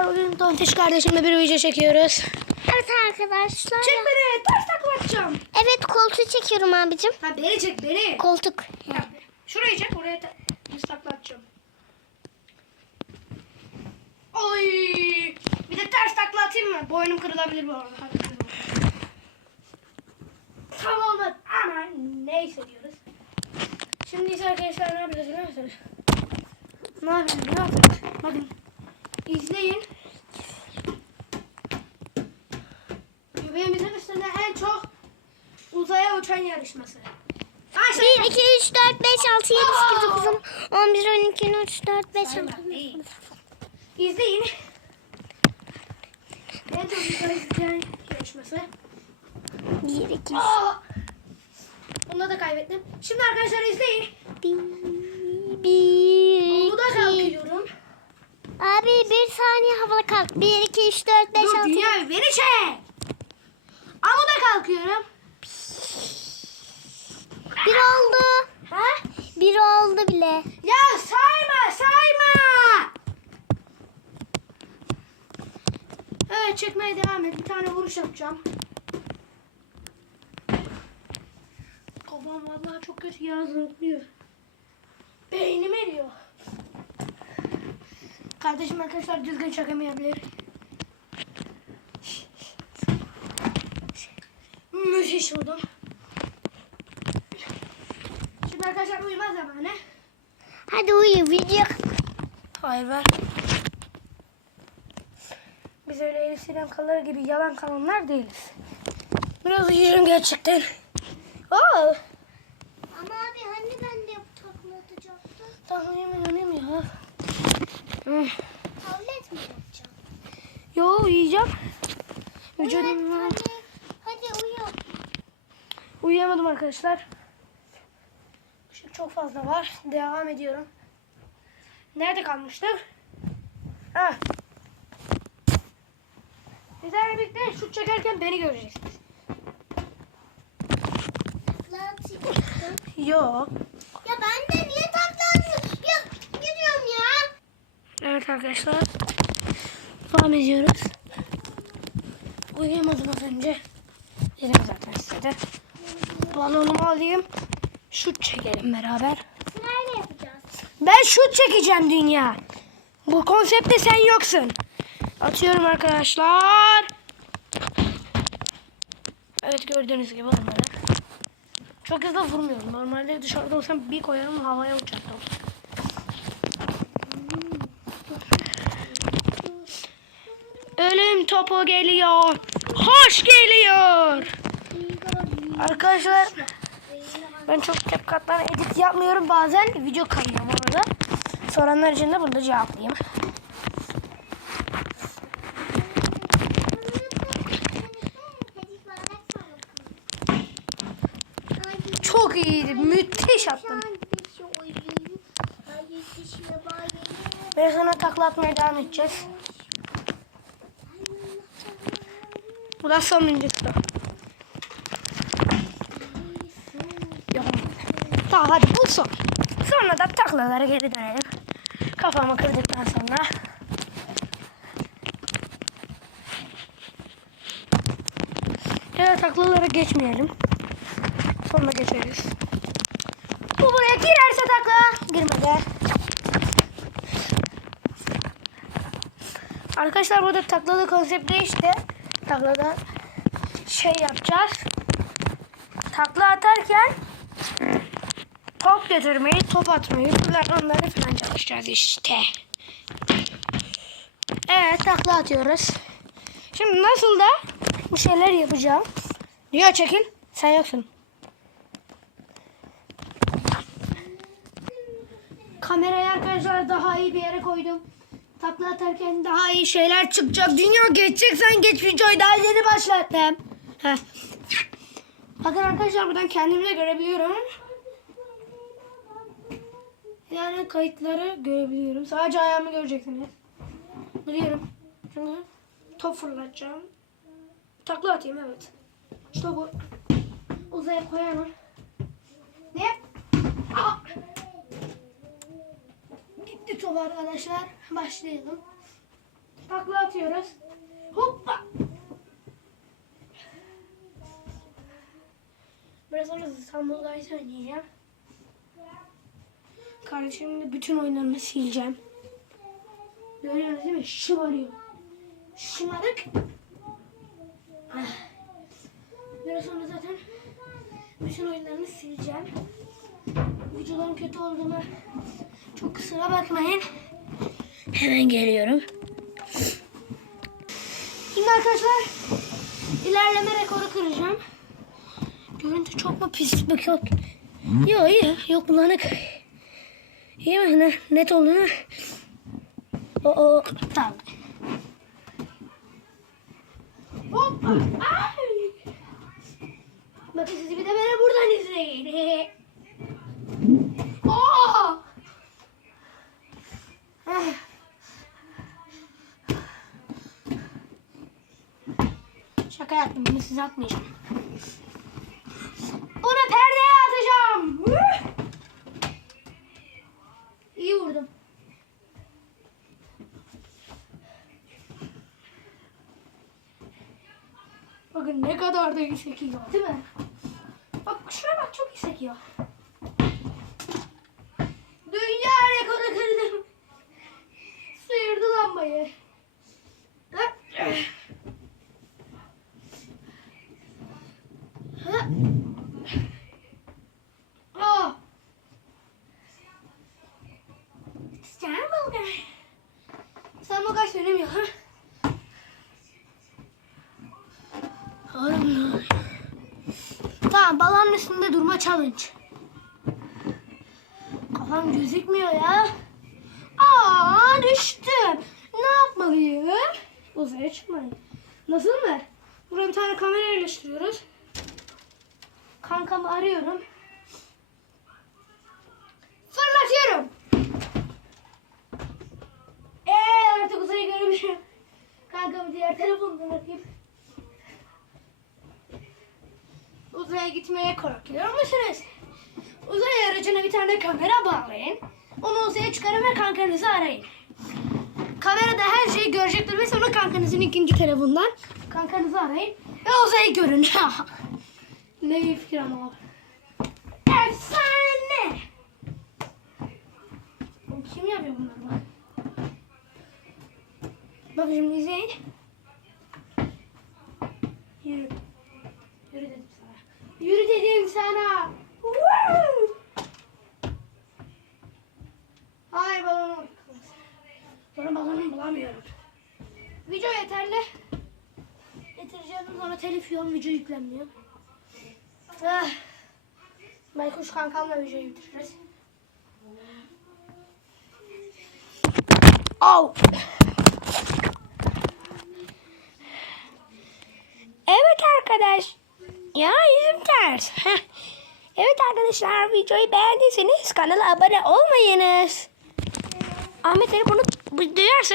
arkadaşlar bugün Tontiş kardeşimle bir video çekiyoruz. Evet arkadaşlar. Çek beni ters takla atacağım. Evet koltuğu çekiyorum abicim. Ha beni çek beni. Koltuk. Ha, Şurayı çek oraya düz takla atacağım. Oy! Bir de ters takla atayım mı? Boynum kırılabilir bu arada. Hadi. Tam olmadı ama neyse diyoruz. Şimdi ise arkadaşlar ne yapacağız biliyor musunuz? Ne yapacağız biliyor musunuz? Bakın. İzleyin. Göbeğimizin üstünde en çok uzaya uçan yarışması. Ayşe. 1, 2, 3, 4, 5, 6, 7, 8, 9, 10, 11, 12, 13, 4, 5, 6. Sayma, iyi. İzleyin. En çok uzaya uçan yarışması. 1, 2, Aa! Bunu da kaybettim. Şimdi arkadaşlar izleyin. 1, 1, Amuda kalkıyorum. Abi bir saniye havada kalk. 1, 2, 3, 4, 5, Dur 6. dünya beni çek. Kalkıyorum. Bir oldu. Ha? Bir oldu bile. Ya sayma sayma. Evet çekmeye devam et. Bir tane vuruş yapacağım. Kafam vallahi çok kötü yazılıyor. Beynim eriyor. Kardeşim arkadaşlar düzgün çekemeyebilir. Müthiş vurdum. Şimdi arkadaşlar uyuma zamanı. Hadi uyu video. Hayır ver. Biz öyle Elif Sinem kaları gibi yalan kalanlar değiliz. Biraz uyuyorum gerçekten. Aa, Ama abi hani ben de takla atacaktım. tamam uyumuyorum ya. Tablet mi yapacağım? Yo uyuyacağım. Evet Vücudum hadi. Hadi uyu. Uyuyamadım arkadaşlar. Işık çok fazla var. Devam ediyorum. Nerede kalmıştık? Ha. Bizlerle birlikte şut çekerken beni göreceksiniz. Yok. Ya ben de niye takla atıyorum? Ya gidiyorum ya. Evet arkadaşlar. Devam ediyoruz. Uyuyamadım az önce. Dedim zaten size de. Balonumu alayım. Şut çekelim beraber. Sırayla yapacağız. Ben şut çekeceğim dünya. Bu konsepte sen yoksun. Atıyorum arkadaşlar. Evet gördüğünüz gibi onları. Çok hızlı vurmuyorum. Normalde dışarıda olsam bir koyarım havaya uçaktım. Ölüm topu geliyor. Hoş geliyor. Arkadaşlar ben çok CapCut'tan edit yapmıyorum. Bazen video kayıyor bu arada. Soranlar için de burada cevaplayayım. Çok iyiydi. Müthiş attım. Ve sonra takla atmaya devam edeceğiz. Bu da sonuncusu. Yapamadım. Tamam hadi bu son. Sonra da taklalara geri dönelim. Kafamı kırdıktan sonra. Ya taklalara geçmeyelim. Sonra geçeriz. Bu buraya girerse takla. Girmedi. Arkadaşlar burada taklalı konsept değişti. Taklada şey yapacağız. Takla atarken top götürmeyi, top atmayı, onları falan çalışacağız işte. Evet takla atıyoruz. Şimdi nasıl da bir şeyler yapacağım. Diyor çekil. Sen yoksun. Kamerayı arkadaşlar daha iyi bir yere koydum. Takla atarken daha iyi şeyler çıkacak. Dünya geçeceksen geç videoyu daha yeni başlattım. Heh. Bakın arkadaşlar buradan kendimi de görebiliyorum. Yani kayıtları görebiliyorum. Sadece ayağımı göreceksiniz. Biliyorum. Şimdi top fırlatacağım. Takla atayım evet. Şu topu uzaya koyamam. Ne? Aa! Gitti top arkadaşlar. Başlayalım. Takla atıyoruz. Hoppa. Biraz sonra İstanbul Guys oynayacağım. Kardeşimin de bütün oyunlarını sileceğim. Görüyorsunuz değil mi? Şımarıyor. Şımarık. Ah. Biraz sonra zaten bütün oyunlarını sileceğim. Videoların kötü olduğuna çok kusura bakmayın. Hemen geliyorum. Şimdi arkadaşlar ilerleme rekoru kıracağım. Görüntü çok mu pis bakıyor? Yok iyi. Yok bulanık. İyi mi? Ne, net oldu mu? O, tamam. Hoppa. Ay. Bakın sizi bir de beni buradan izleyin. Ah. Şaka yaptım. Bunu size atmayacağım. Onu perdeye atacağım. Hıh! İyi vurdum. Bakın ne kadar da iyi sekiyor değil mi? Bak şuna bak çok iyi sekiyor. Dünya rekoru kırdım. Sıyırdı lambayı. Ha? Ha? Aa. İstanbul Guy. İstanbul Guy söylemiyor ha? Oğlum. Tamam balonun üstünde durma challenge. Kafam gözükmüyor ya. Aa düştüm. Ne yapmalıyım? Uzaya çıkmayın. Nasıl mı? Buraya bir tane kamera yerleştiriyoruz. Kankamı arıyorum. Fırlatıyorum. Eee artık uzayı görmüşüm. Kankamı diğer telefondan atayım. Uzaya gitmeye korkuyor musunuz? Uzay aracına bir tane kamera bağlayın. Onu uzaya çıkarın ve kankanızı arayın. Kamerada her şeyi görecektir ve sonra kankanızın ikinci telefonundan kankanızı arayın ve uzayı görün. ne iyi fikir ama. Efsane! Oğlum Kim yapıyor bunları bak? Bak şimdi izleyin. Yürü. Yürü dedim sana. Yürü dedim sana. Woo! Ay balonum. Sonra balonumu bulamıyorum. Video yeterli. Getireceğim sonra telif yiyorum video yüklenmiyor. Ah. Baykuş kankamla videoyu bitiririz. Au. Evet arkadaş. Ya yüzüm ters. Evet arkadaşlar videoyu beğendiyseniz kanala abone olmayınız. Ahmet Ali bunu duyarsa